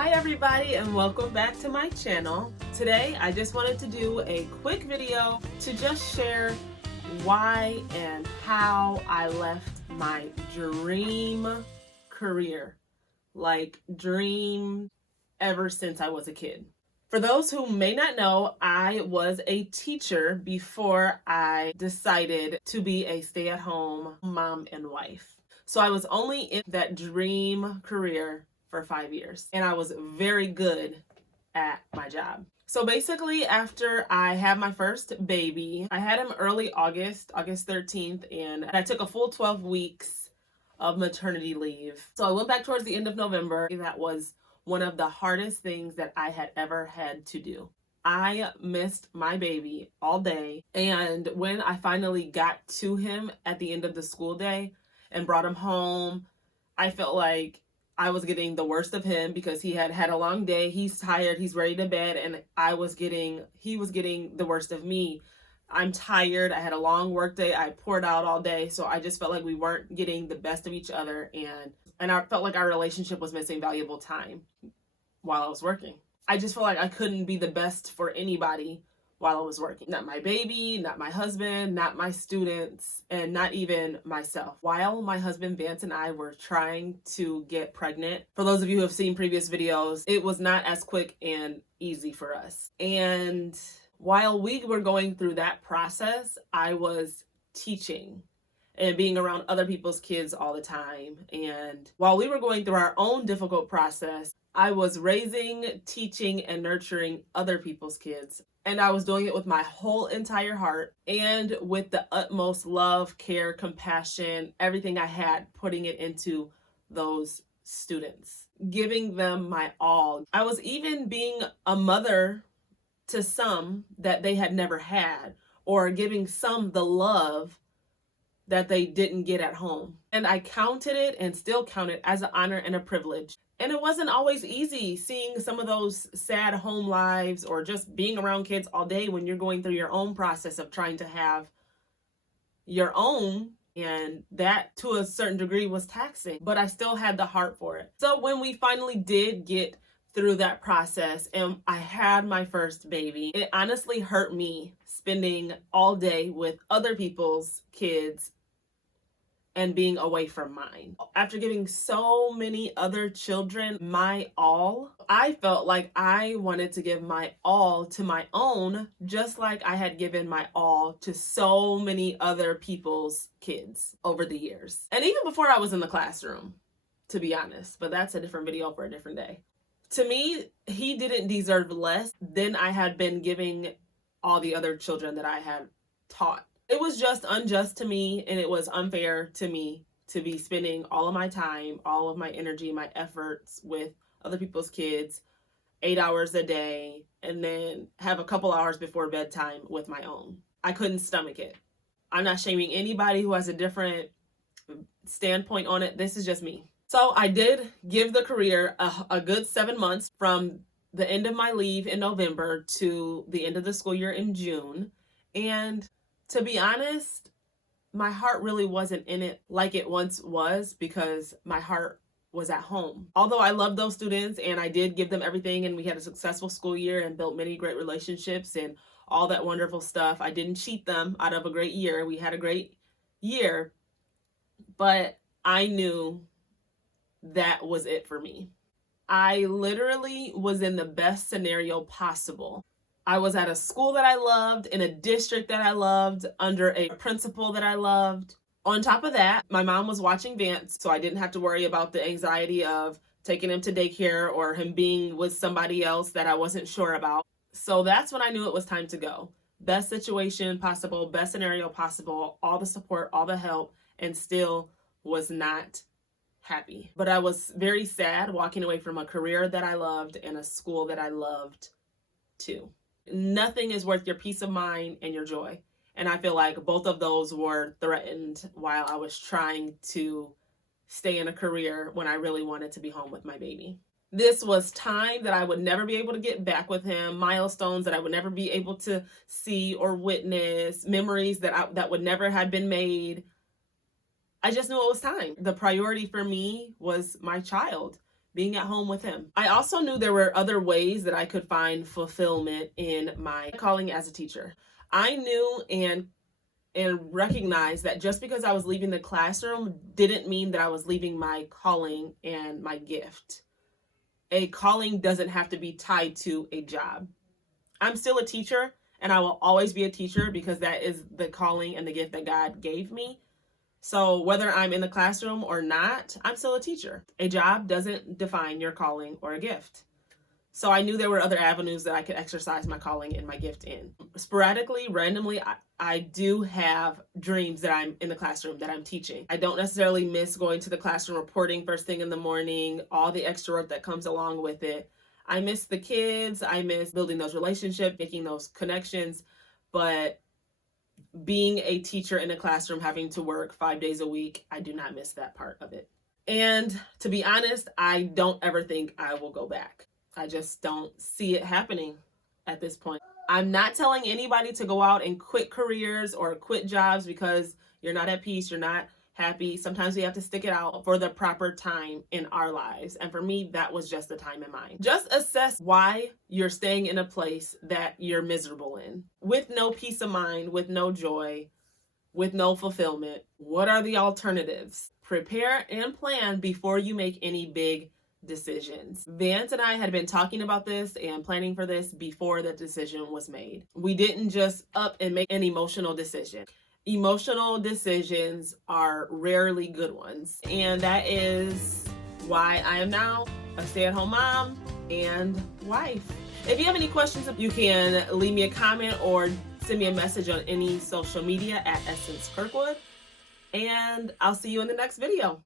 Hi everybody and welcome back to my channel. Today I just wanted to do a quick video to just share why and how I left my dream career. Like dream ever since I was a kid. For those who may not know, I was a teacher before I decided to be a stay-at-home mom and wife. So I was only in that dream career for 5 years, and I was very good at my job. So basically, after I had my first baby, I had him early August 13th, and I took a full 12 weeks of maternity leave. So I went back towards the end of November. That was one of the hardest things that I had ever had to do. I missed my baby all day, and when I finally got to him at the end of the school day and brought him home, I felt like I was getting the worst of him because he had had a long day. He's tired, he's ready to bed, and he was getting the worst of me. I'm tired. I had a long work day. I poured out all day. So I just felt like we weren't getting the best of each other. And I felt like our relationship was missing valuable time while I was working. I just felt like I couldn't be the best for anybody while I was working. Not my baby, not my husband, not my students, and not even myself. While my husband Vance and I were trying to get pregnant, for those of you who have seen previous videos, it was not as quick and easy for us. And while we were going through that process, I was teaching and being around other people's kids all the time. And while we were going through our own difficult process, I was raising, teaching, and nurturing other people's kids. And I was doing it with my whole entire heart and with the utmost love, care, compassion, everything I had, putting it into those students, giving them my all. I was even being a mother to some that they had never had, or giving some the love that they didn't get at home. And I counted it and still count it as an honor and a privilege. And it wasn't always easy seeing some of those sad home lives or just being around kids all day when you're going through your own process of trying to have your own. And that to a certain degree was taxing, but I still had the heart for it. So when we finally did get through that process and I had my first baby, it honestly hurt me spending all day with other people's kids and being away from mine. After giving so many other children my all, I felt like I wanted to give my all to my own, just like I had given my all to so many other people's kids over the years. And even before I was in the classroom, to be honest, but that's a different video for a different day. To me, he didn't deserve less than I had been giving all the other children that I had taught. It was just unjust to me, and it was unfair to me to be spending all of my time, all of my energy, my efforts with other people's kids, 8 hours a day, and then have a couple hours before bedtime with my own. I couldn't stomach it. I'm not shaming anybody who has a different standpoint on it. This is just me. So I did give the career a good 7 months from the end of my leave in November to the end of the school year in June. And to be honest, my heart really wasn't in it like it once was because my heart was at home. Although I loved those students and I did give them everything and we had a successful school year and built many great relationships and all that wonderful stuff. I didn't cheat them out of a great year. We had a great year, but I knew that was it for me. I literally was in the best scenario possible. I was at a school that I loved, in a district that I loved, under a principal that I loved. On top of that, my mom was watching Vance, so I didn't have to worry about the anxiety of taking him to daycare or him being with somebody else that I wasn't sure about. So that's when I knew it was time to go. Best situation possible, best scenario possible, all the support, all the help, and still was not happy. But I was very sad walking away from a career that I loved and a school that I loved too. Nothing is worth your peace of mind and your joy. And I feel like both of those were threatened while I was trying to stay in a career when I really wanted to be home with my baby. This was time that I would never be able to get back with him, milestones that I would never be able to see or witness, memories that would never have been made. I just knew it was time. The priority for me was my child. being at home with him. I also knew there were other ways that I could find fulfillment in my calling as a teacher. I knew and recognized that just because I was leaving the classroom didn't mean that I was leaving my calling and my gift. A calling doesn't have to be tied to a job. I'm still a teacher, and I will always be a teacher because that is the calling and the gift that God gave me. So whether I'm in the classroom or not, I'm still a teacher. A job doesn't define your calling or a gift. So I knew there were other avenues that I could exercise my calling and my gift in. Sporadically, randomly, I do have dreams that I'm in the classroom, that I'm teaching. I don't necessarily miss going to the classroom, reporting first thing in the morning, all the extra work that comes along with it. I miss the kids. I miss building those relationships, making those connections. But being a teacher in a classroom, having to work 5 days a week, I do not miss that part of it. And to be honest, I don't ever think I will go back. I just don't see it happening at this point. I'm not telling anybody to go out and quit careers or quit jobs because you're not at peace, you're not happy. Sometimes we have to stick it out for the proper time in our lives. And for me, that was just the time in mine. Just assess why you're staying in a place that you're miserable in, with no peace of mind, with no joy, with no fulfillment. What are the alternatives? Prepare and plan before you make any big decisions. Vance and I had been talking about this and planning for this before the decision was made. We didn't just up and make an emotional decision. Emotional decisions are rarely good ones. And that is why I am now a stay-at-home mom and wife. If you have any questions, you can leave me a comment or send me a message on any social media at Essence Kirkwood. And I'll see you in the next video.